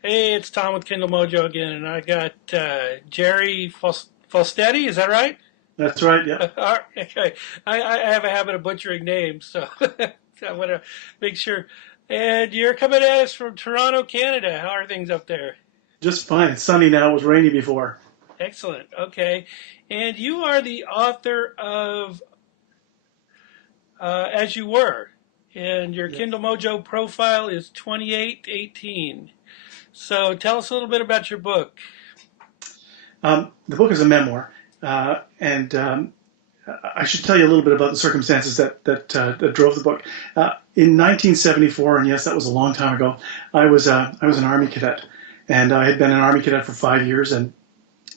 Hey, it's Tom with Kindle Mojo again, and I got Gerry Fostaty. Is that right? That's right. Yeah. Okay. I have a habit of butchering names, so I want to make sure. And you're coming at us from Toronto, Canada. How are things up there? Just fine. It's sunny now. It was rainy before. Excellent. Okay. And you are the author of As You Were, and your Yes. Kindle Mojo profile is 2818. So tell us a little bit about your book. The book is a memoir, and I should tell you a little bit about the circumstances that drove the book. In 1974, and yes, that was a long time ago. I was an Army cadet, and I had been an Army cadet for 5 years, and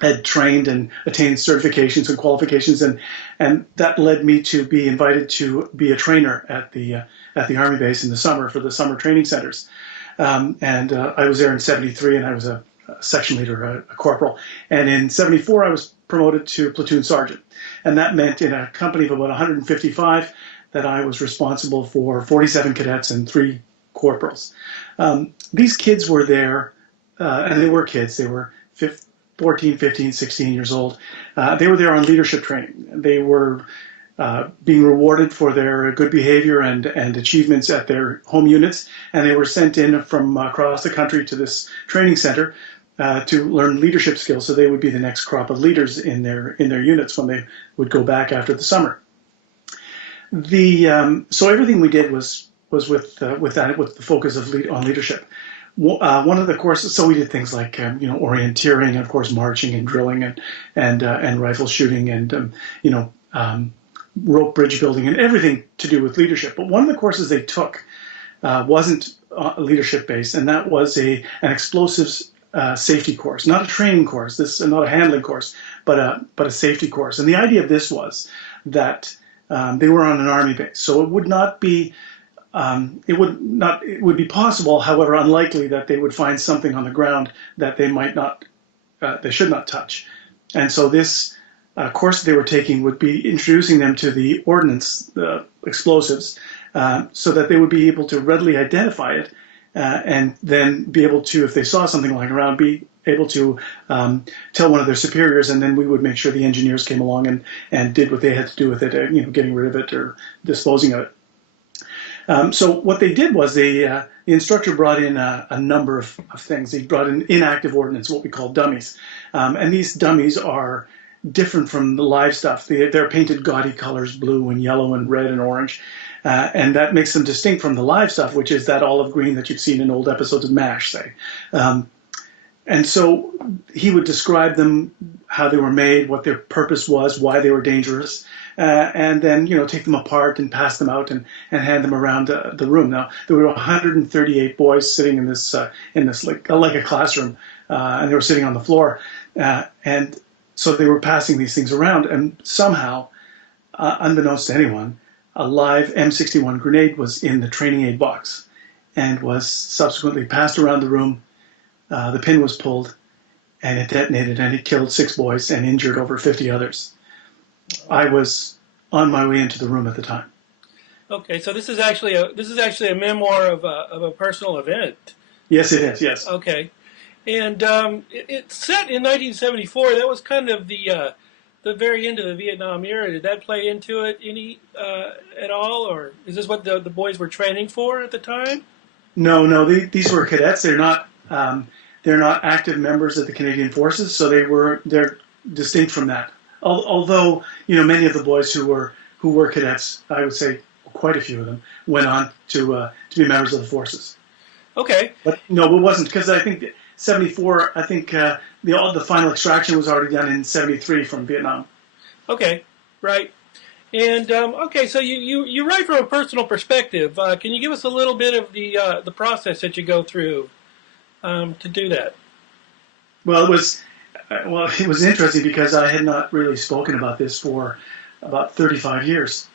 had trained and attained certifications and qualifications, and that led me to be invited to be a trainer at the Army base in the summer for the summer training centers. And I was there in '73, and I was a section leader, a corporal. And in '74, I was promoted to platoon sergeant, and that meant in a company of about 155 that I was responsible for 47 cadets and 3 corporals. These kids were there, and they were kids. They were 14, 15, 16 years old. They were there on leadership training. They were being rewarded for their good behavior and achievements at their home units, and they were sent in from across the country to this training center to learn leadership skills, so they would be the next crop of leaders in their units when they would go back after the summer. So everything we did was with the focus of on leadership. One of the courses, so we did things like orienteering, and of course marching and drilling and rifle shooting and rope bridge building and everything to do with leadership. But one of the courses they took wasn't leadership based, and that was an explosives safety course, not a training course. Not a handling course, but a safety course. And the idea of this was that they were on an Army base, so it would not be. It would be possible, however unlikely, that they would find something on the ground that they should not touch. And so this course they were taking would be introducing them to the ordnance, the explosives, so that they would be able to readily identify it, and then be able to, if they saw something lying around, be able to tell one of their superiors, and then we would make sure the engineers came along and did what they had to do with it, getting rid of it or disposing of it. So what they did was the instructor brought in a number of things. He brought in inactive ordnance, what we call dummies. And these dummies are different from the live stuff. They're painted gaudy colors, blue and yellow and red and orange. And that makes them distinct from the live stuff, which is that olive green that you've seen in old episodes of MASH, say. And so he would describe them, how they were made, what their purpose was, why they were dangerous, and then take them apart and pass them out and hand them around the room. Now there were 138 boys sitting in this like a classroom, and they were sitting on the floor, and so they were passing these things around, and somehow, unbeknownst to anyone, a live M61 grenade was in the training aid box, and was subsequently passed around the room. The pin was pulled, and it detonated, and it killed 6 boys and injured over 50 others. I was on my way into the room at the time. Okay, so this is actually a memoir of a personal event. Yes, it is. Yes. Okay, and it's set in 1974. That was kind of the very end of the Vietnam era. Did that play into it any at all, or is this what the boys were training for at the time? No, no. These were cadets. They're not active members of the Canadian Forces, so they're distinct from that. Although many of the boys who were cadets, I would say quite a few of them went on to be members of the forces. Okay, But no, it wasn't, because I think '74. I think the final extraction was already done in '73 from Vietnam. okay, right. And okay, so you write from a personal perspective. Can you give us a little bit of the process that you go through to do that? Well, it was interesting because I had not really spoken about this for about 35 years.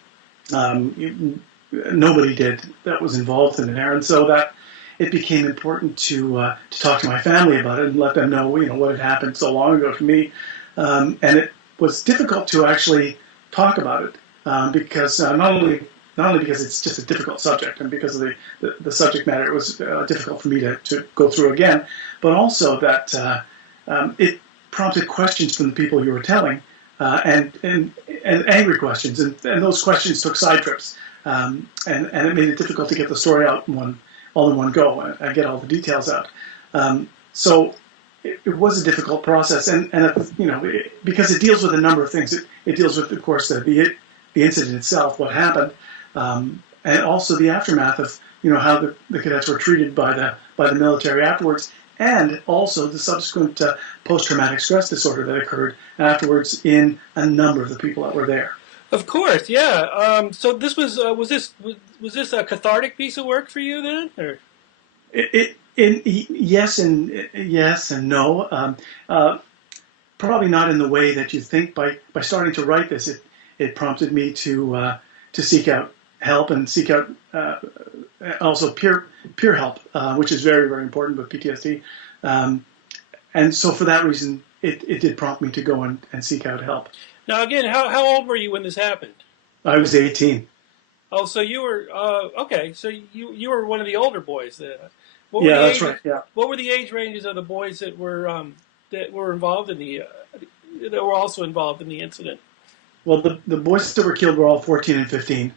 Nobody did that was involved in it, and so that it became important to talk to my family about it and let them know what had happened so long ago to me. And it was difficult to actually talk about it because not only not only because it's just a difficult subject and because of the subject matter, it was difficult for me to go through again, but also that it prompted questions from the people you were telling, and angry questions, and those questions took side trips, and it made it difficult to get the story out all in one go and get all the details out. So it was a difficult process, and because it deals with a number of things. It deals with, of course, the incident itself, what happened, and also the aftermath of how the cadets were treated by the military afterwards, and also the subsequent post-traumatic stress disorder that occurred afterwards in a number of the people that were there. Of course, yeah. So this was this a cathartic piece of work for you then, or? Yes and no. Probably not in the way that you think. By starting to write this, it prompted me to seek out help and seek out also peer help, which is very, very important with PTSD. And so for that reason, it did prompt me to go and seek out help. Now again, how old were you when this happened? I was 18. Oh, so you were okay. So you were one of the older boys then. Yeah, that's right. Yeah. What were the age ranges of the boys that were involved in that were also involved in the incident? Well, the boys that were killed were all 14 and 15,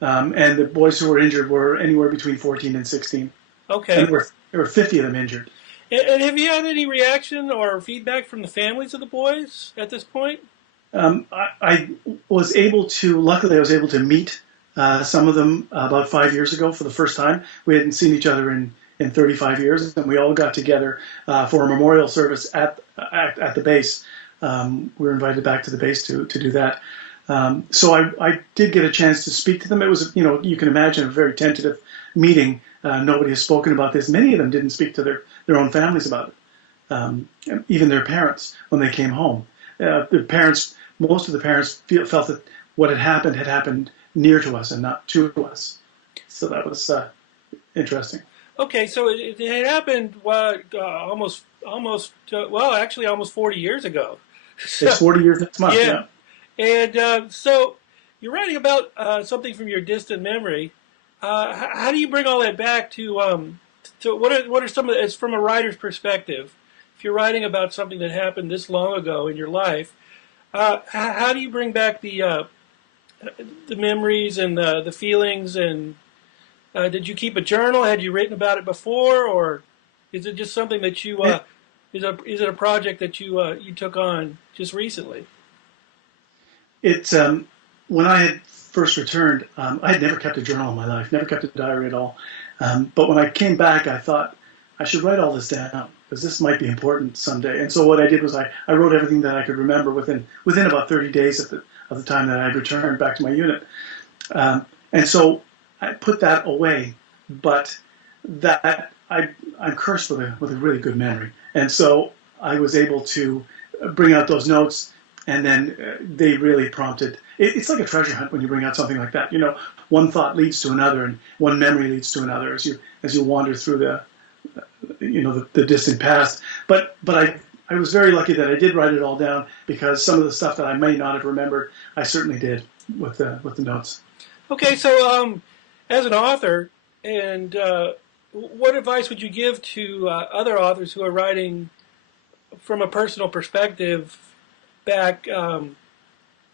and the boys who were injured were anywhere between 14 and 16. Okay. And there were 50 of them injured. And have you had any reaction or feedback from the families of the boys at this point? I was able to, luckily I was able to meet some of them about 5 years ago for the first time. We hadn't seen each other in 35 years, and we all got together for a memorial service at the base. We were invited back to the base to do that. So I did get a chance to speak to them. It was, you can imagine, a very tentative meeting. Nobody has spoken about this. Many of them didn't speak to their own families about it, even their parents when they came home. Most of the parents felt that what had happened near to us and not to us. So that was interesting. Okay, so it had happened almost 40 years ago. It's 40 years next month. Yeah. And so you're writing about something from your distant memory. How do you bring all that back to what are some of it's from a writer's perspective? If you're writing about something that happened this long ago in your life, how do you bring back the memories and the feelings? And did you keep a journal? Had you written about it before, or is it just something that you is it a project that you took on just recently? It's when I had first returned, I had never kept a journal in my life, never kept a diary at all. But when I came back, I thought I should write all this down because this might be important someday. And so what I did was I wrote everything that I could remember within about 30 days of the time that I had returned back to my unit. And so I put that away, but that I'm cursed with a really good memory. And so I was able to bring out those notes, and then they really prompted. It's like a treasure hunt when you bring out something like that. One thought leads to another, and one memory leads to another as you wander through the distant past. But I was very lucky that I did write it all down, because some of the stuff that I may not have remembered, I certainly did with the notes. Okay, so as an author, and what advice would you give to other authors who are writing from a personal perspective back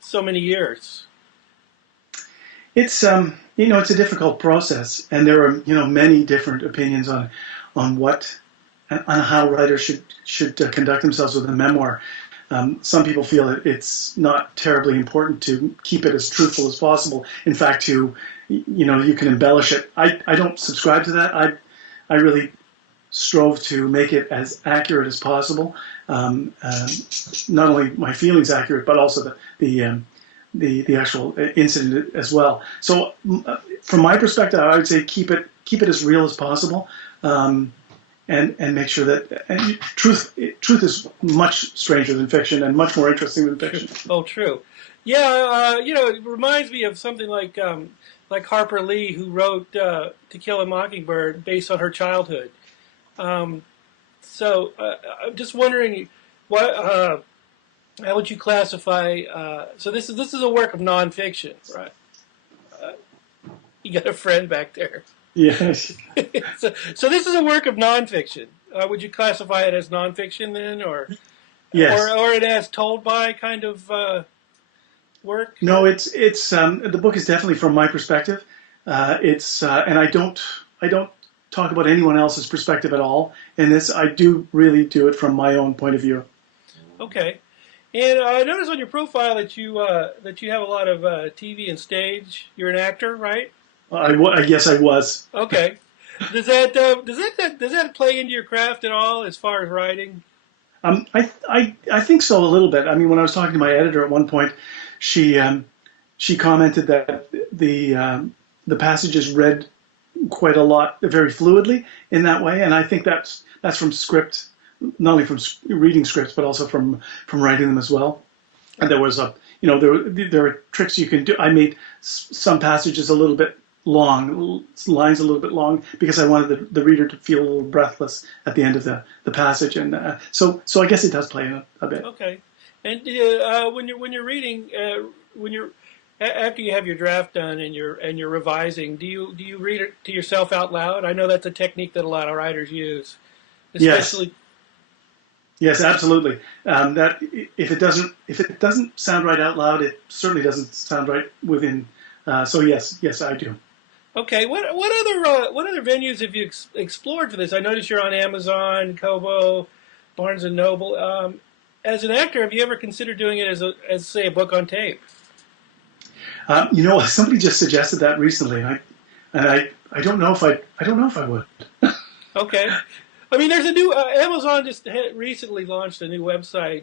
so many years? It's it's a difficult process, and there are many different opinions on how writers should conduct themselves with a memoir. Some people feel that it's not terribly important to keep it as truthful as possible. In fact, you can embellish it. I don't subscribe to that. I really strove to make it as accurate as possible. Not only my feelings accurate, but also the actual incident as well. So from my perspective, I would say keep it as real as possible, and make sure that truth is much stranger than fiction and much more interesting than fiction. Oh, true. Yeah, it reminds me of something like Harper Lee, who wrote To Kill a Mockingbird based on her childhood. So I'm just wondering, how would you classify? So this is a work of nonfiction, right? You got a friend back there. Yes. So this is a work of nonfiction. Would you classify it as nonfiction then, Yes. or it as told by kind of work? No, it's the book is definitely from my perspective. It's and I don't talk about anyone else's perspective at all in this. I do really do it from my own point of view. Okay. And I noticed on your profile that you have a lot of TV and stage. You're an actor, right? Yes, I was. Okay. Does that play into your craft at all as far as writing? I think so a little bit. I mean, when I was talking to my editor at one point, she she commented that the passages read quite a lot, very fluidly in that way, and I think that's from script, not only from reading scripts, but also from writing them as well. And there was there are tricks you can do. I made some passages a little bit long, lines a little bit long, because I wanted the reader to feel a little breathless at the end of the passage, and so I guess it does play in a bit. Okay. And when you're reading, when you're after you have your draft done and you're revising, do you read it to yourself out loud? I know that's a technique that a lot of writers use, Yes, especially. yes, absolutely. That if it doesn't sound right out loud, it certainly doesn't sound right within. So yes, I do. Okay, what other venues have you explored for this? I noticed you're on Amazon, Kobo, Barnes and Noble. As an actor, have you ever considered doing it as say a book on tape? Somebody just suggested that recently, and I don't know if I don't know if I would. Okay, I mean, there's a new Amazon just recently launched a new website,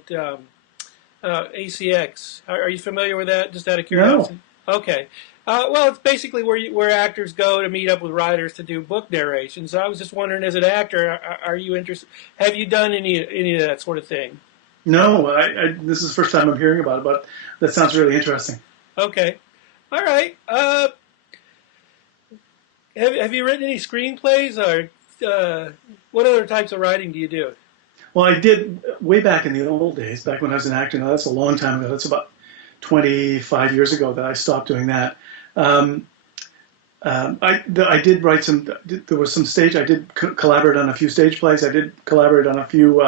ACX. Are you familiar with that? Just out of No. curiosity. Okay. Well, it's basically where actors go to meet up with writers to do book narrations. So I was just wondering, as an actor, are you interested? Have you done any of that sort of thing? No, this is the first time I'm hearing about it, but that sounds really interesting. Okay. All right. Have you written any screenplays, or what other types of writing do you do? Well, I did way back in the old days, back when I was an actor. Now that's a long time ago. That's about 25 years ago that I stopped doing that. Um, I did write some. There was some stage. I did collaborate on a few stage plays. I did collaborate on a few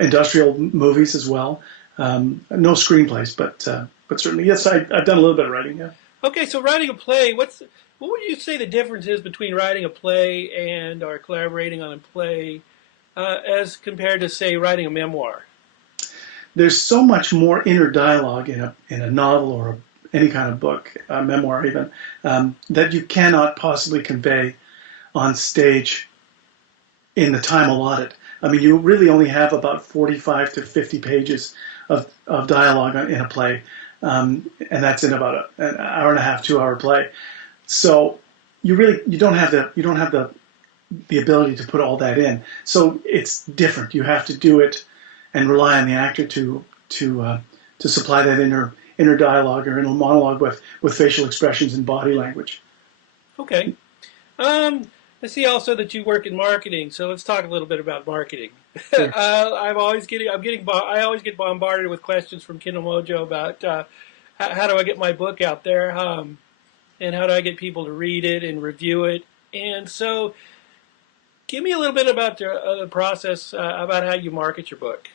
industrial movies as well. No screenplays, but certainly yes, I've done a little bit of writing. Yeah. Okay, so writing a play, what would you say the difference is between writing a play and or collaborating on a play as compared to, say, writing a memoir? There's so much more inner dialogue in a novel or any kind of book, a memoir even, that you cannot possibly convey on stage in the time allotted. I mean, you really only have about 45 to 50 pages of dialogue in a play, and that's in about an hour and a half, 2 hour play. So you don't have the ability to put all that in. So it's different. You have to do it and rely on the actor to supply that inner dialogue or inner monologue with facial expressions and body language. Okay. I see also that you work in marketing, so let's talk a little bit about marketing. Sure. I always get bombarded with questions from Kindle Mojo about how do I get my book out there, and how do I get people to read it and review it. And so, give me a little bit about the process about how you market your book.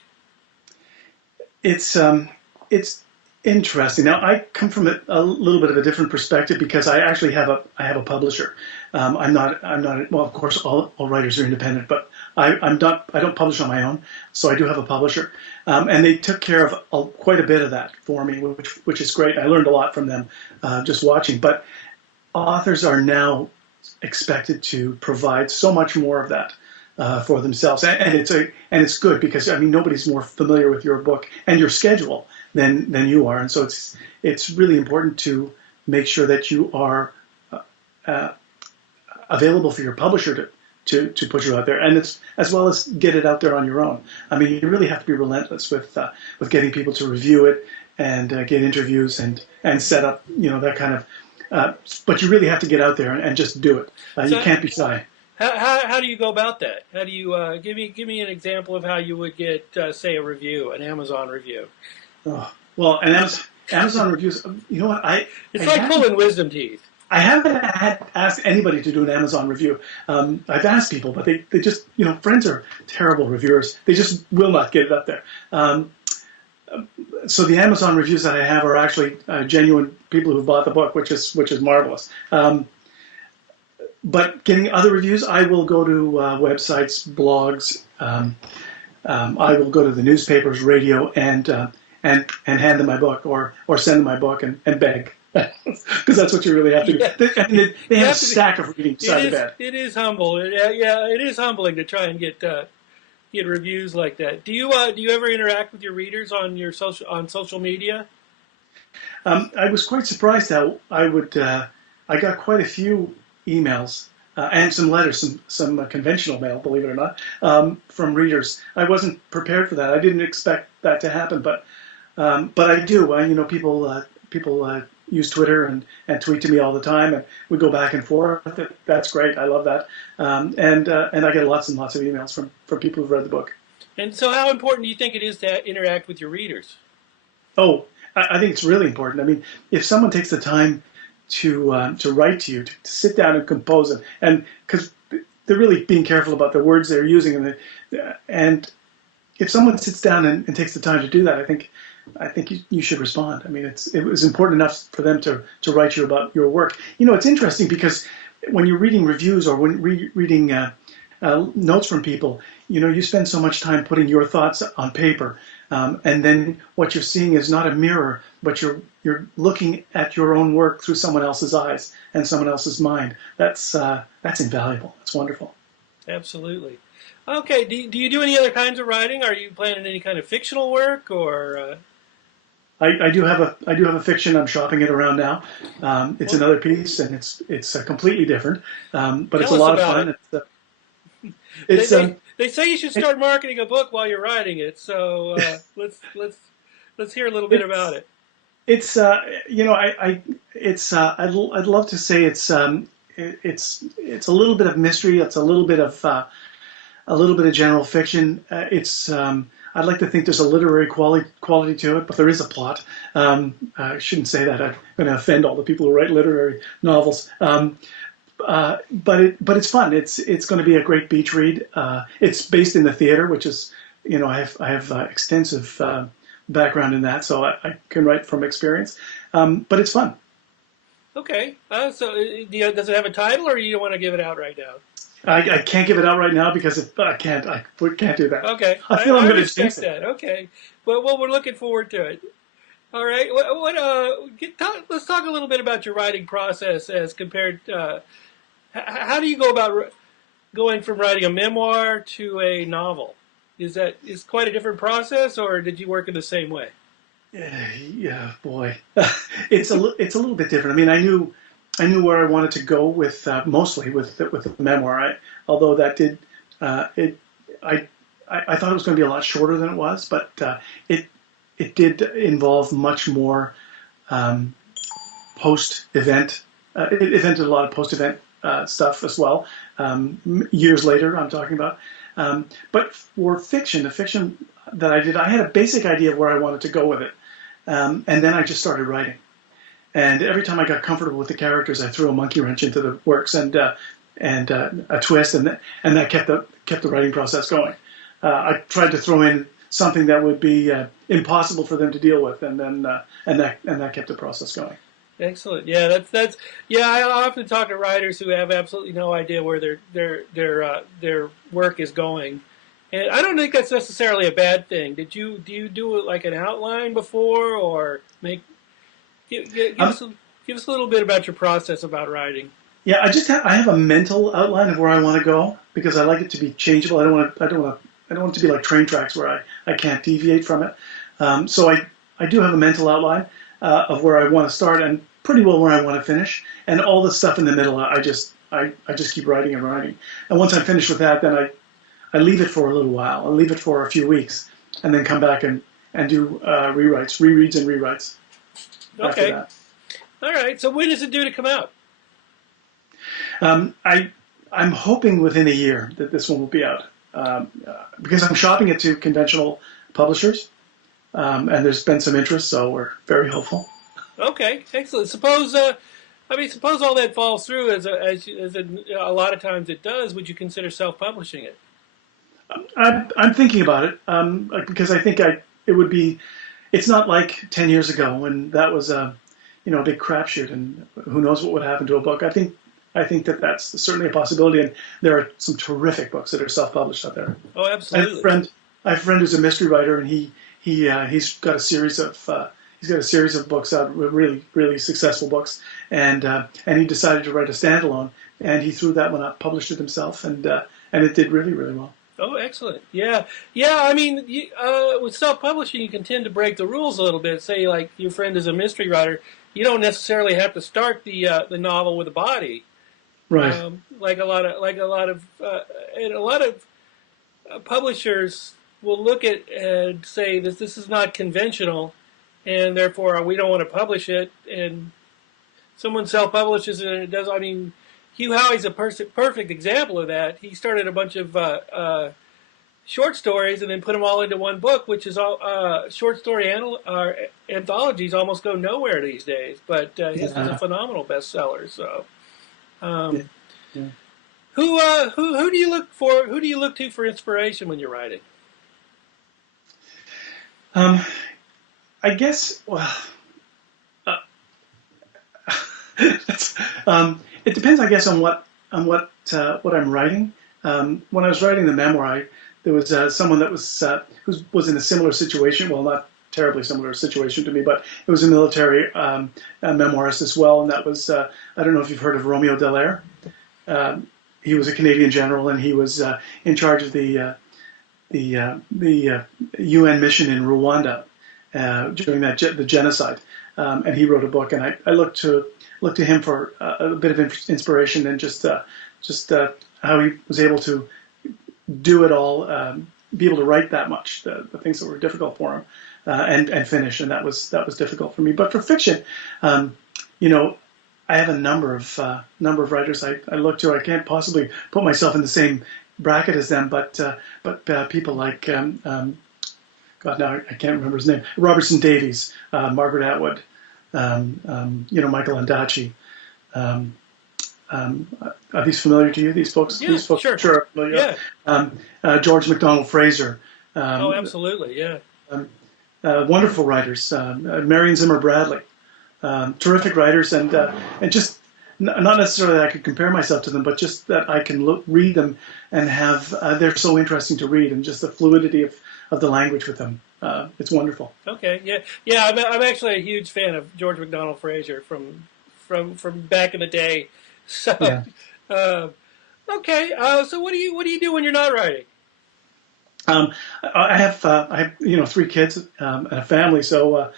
It's interesting. Now I come from a little bit of a different perspective because I actually have a publisher. I'm not well, of course all writers are independent, but I don't publish on my own, so I do have a publisher, and they took care of quite a bit of that for me, which is great. I learned a lot from them just watching. But authors are now expected to provide so much more of that for themselves, and it's good because I mean nobody's more familiar with your book and your schedule than you are, and so it's really important to make sure that you are available for your publisher to put you out there, and it's as well as get it out there on your own. I mean, you really have to be relentless with getting people to review it and get interviews and set up that kind of. But you really have to get out there and just do it. You can't be shy. How do you go about that? How do you give me an example of how you would get say a review, an Amazon review? Oh, well, and Amazon reviews. You know what? It's like pulling wisdom teeth. I haven't had asked anybody to do an Amazon review. I've asked people, but they just, friends are terrible reviewers. They just will not get it up there. So the Amazon reviews that I have are actually genuine people who bought the book, which is marvelous. But getting other reviews, I will go to websites, blogs. I will go to the newspapers, radio, and hand them my book, or send them my book and beg, because that's what you really have to do. I mean, they have a stack of reading beside the bed. It is humble. It is humbling to try and get reviews like that. Do you ever interact with your readers on social media? I was quite surprised how I got quite a few emails and some letters, some conventional mail, believe it or not, from readers. I wasn't prepared for that. I didn't expect that to happen, but I do. People use Twitter and tweet to me all the time, and we go back and forth. That's great. I love that. And I get lots and lots of emails from people who've read the book. And so, how important do you think it is to interact with your readers? Oh, I think it's really important. I mean, if someone takes the time to write to you, to sit down and compose it, and because they're really being careful about the words they're using, and if someone sits down and takes the time to do that, I think you should respond. I mean, it was important enough for them to write you about your work. It's interesting because when you're reading reviews or when reading notes from people, you spend so much time putting your thoughts on paper, and then what you're seeing is not a mirror, but you're looking at your own work through someone else's eyes and someone else's mind. That's invaluable. That's wonderful. Absolutely. Okay. Do you do any other kinds of writing? Are you planning any kind of fictional work or? I do have a fiction. I'm shopping it around now. It's another piece, and it's completely different, but it's a lot of fun. They say you should start marketing a book while you're writing it. So let's hear a little bit about it. It's I'd love to say it's a little bit of mystery. It's a little bit of general fiction. I'd like to think there's a literary quality to it, but there is a plot. I shouldn't say that. I'm going to offend all the people who write literary novels. But it's fun. It's going to be a great beach read. It's based in the theater, which is, I have extensive background in that, so I can write from experience. But it's fun. Okay. Does it have a title, or you don't want to give it out right now? I can't give it out right now because I can't do that. Okay. I feel I'm going to jinx that. Okay. Well, we're looking forward to it. All right. Let's talk a little bit about your writing process as compared. How do you go about going from writing a memoir to a novel? Is quite a different process, or did you work in the same way? Yeah, boy, it's a little bit different. I mean, I knew where I wanted to go with mostly with the memoir. Although that did I thought it was going to be a lot shorter than it was, but it did involve much more post-event. It did a lot of post-event stuff as well. Years later, I'm talking about. But for fiction, the fiction that I did, I had a basic idea of where I wanted to go with it, and then I just started writing. And every time I got comfortable with the characters, I threw a monkey wrench into the works and a twist, and that kept the writing process going. I tried to throw in something that would be impossible for them to deal with, and that kept the process going. Excellent. Yeah, that's. Yeah, I often talk to writers who have absolutely no idea where their work is going, and I don't think that's necessarily a bad thing. Do you do it like an outline before, or give us a little bit about your process about writing? Yeah, I have a mental outline of where I want to go because I like it to be changeable. I don't want it to be like train tracks where I can't deviate from it. So I do have a mental outline of where I want to start and pretty well where I want to finish. And all the stuff in the middle, I just keep writing and writing. And once I'm finished with that, then I leave it for a little while. I'll leave it for a few weeks and then come back and do rereads and rewrites. Okay. After that. All right. So when is it due to come out? I'm hoping within a year that this one will be out because I'm shopping it to conventional publishers, and there's been some interest, so we're very hopeful. Okay, excellent. Suppose I mean, suppose all that falls through a lot of times it does. Would you consider self-publishing it? I'm thinking about it because I think it would be. It's not like 10 years ago when that was a big crapshoot, and who knows what would happen to a book. I think that that's certainly a possibility, and there are some terrific books that are self-published out there. Oh, absolutely. I have a friend who's a mystery writer, and he's got a series of books out, really really successful books, and he decided to write a standalone, and he threw that one up, published it himself, and it did really really well. Oh, excellent. Yeah. Yeah, I mean, with self-publishing, you can tend to break the rules a little bit. Say, like, your friend is a mystery writer. You don't necessarily have to start the novel with a body. Right. Like a lot of publishers will look at and say that this is not conventional, and therefore we don't want to publish it. And someone self-publishes it, and it does. I mean, Hugh Howey's a perfect example of that. He started a bunch of short stories and then put them all into one book, which is all short story anthologies almost go nowhere these days. But his was a phenomenal bestseller. So, Yeah. Yeah. who do you look for? Who do you look to for inspiration when you're writing? I guess. Well, it depends, I guess, on what I'm writing. When I was writing the memoir, there was someone that who was in a similar situation. Well, not terribly similar situation to me, but it was a military memoirist as well, and that was I don't know if you've heard of Romeo Dallaire. He was a Canadian general, and he was in charge of the UN mission in Rwanda during the genocide, and he wrote a book, and I looked to him for a bit of inspiration, and just how he was able to do it all, be able to write that much, the things that were difficult for him, and finish, and that was difficult for me. But for fiction, I have a number of writers I look to. I can't possibly put myself in the same bracket as them, but people like God, now I can't remember his name. Robertson Davies, Margaret Atwood, Michael Ondaatje. Are these familiar to you? These folks? Yeah, These folks, sure. Yeah. George MacDonald Fraser. Oh, absolutely. Yeah. Wonderful writers. Marion Zimmer Bradley. Terrific writers, and just not necessarily that I could compare myself to them, but just that I can read them and have they're so interesting to read, and just the fluidity of the language with them. It's wonderful. Okay, yeah. I'm actually a huge fan of George MacDonald Fraser from back in the day. So, Yeah. Okay. So what do you do when you're not writing? I have 3 kids and a family, so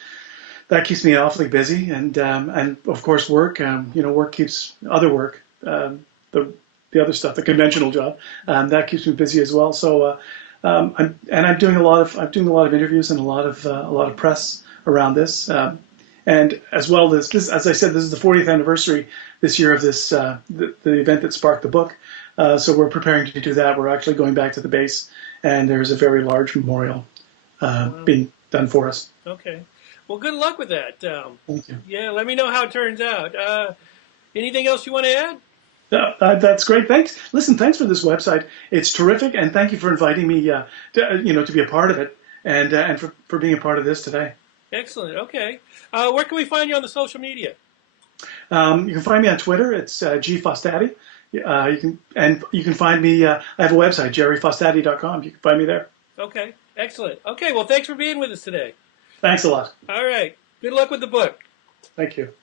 that keeps me awfully busy, and of course work. Work keeps other work, the other stuff, the conventional job, that keeps me busy as well. So I'm doing a lot of interviews and a lot of press around this, and as well this as I said, this is the 40th anniversary this year of this the event that sparked the book. So we're preparing to do that. We're actually going back to the base, and there's a very large memorial being done for us. Okay. Well, good luck with that. Thank you. Yeah, let me know how it turns out. Anything else you want to add? That's great. Thanks. Listen, thanks for this website. It's terrific, and thank you for inviting me to be a part of it, and for being a part of this today. Excellent. Okay. Where can we find you on the social media? You can find me on Twitter. It's G Fostaty. You can find me. I have a website, GerryFostaty.com. You can find me there. Okay. Excellent. Okay. Well, thanks for being with us today. Thanks a lot. All right. Good luck with the book. Thank you.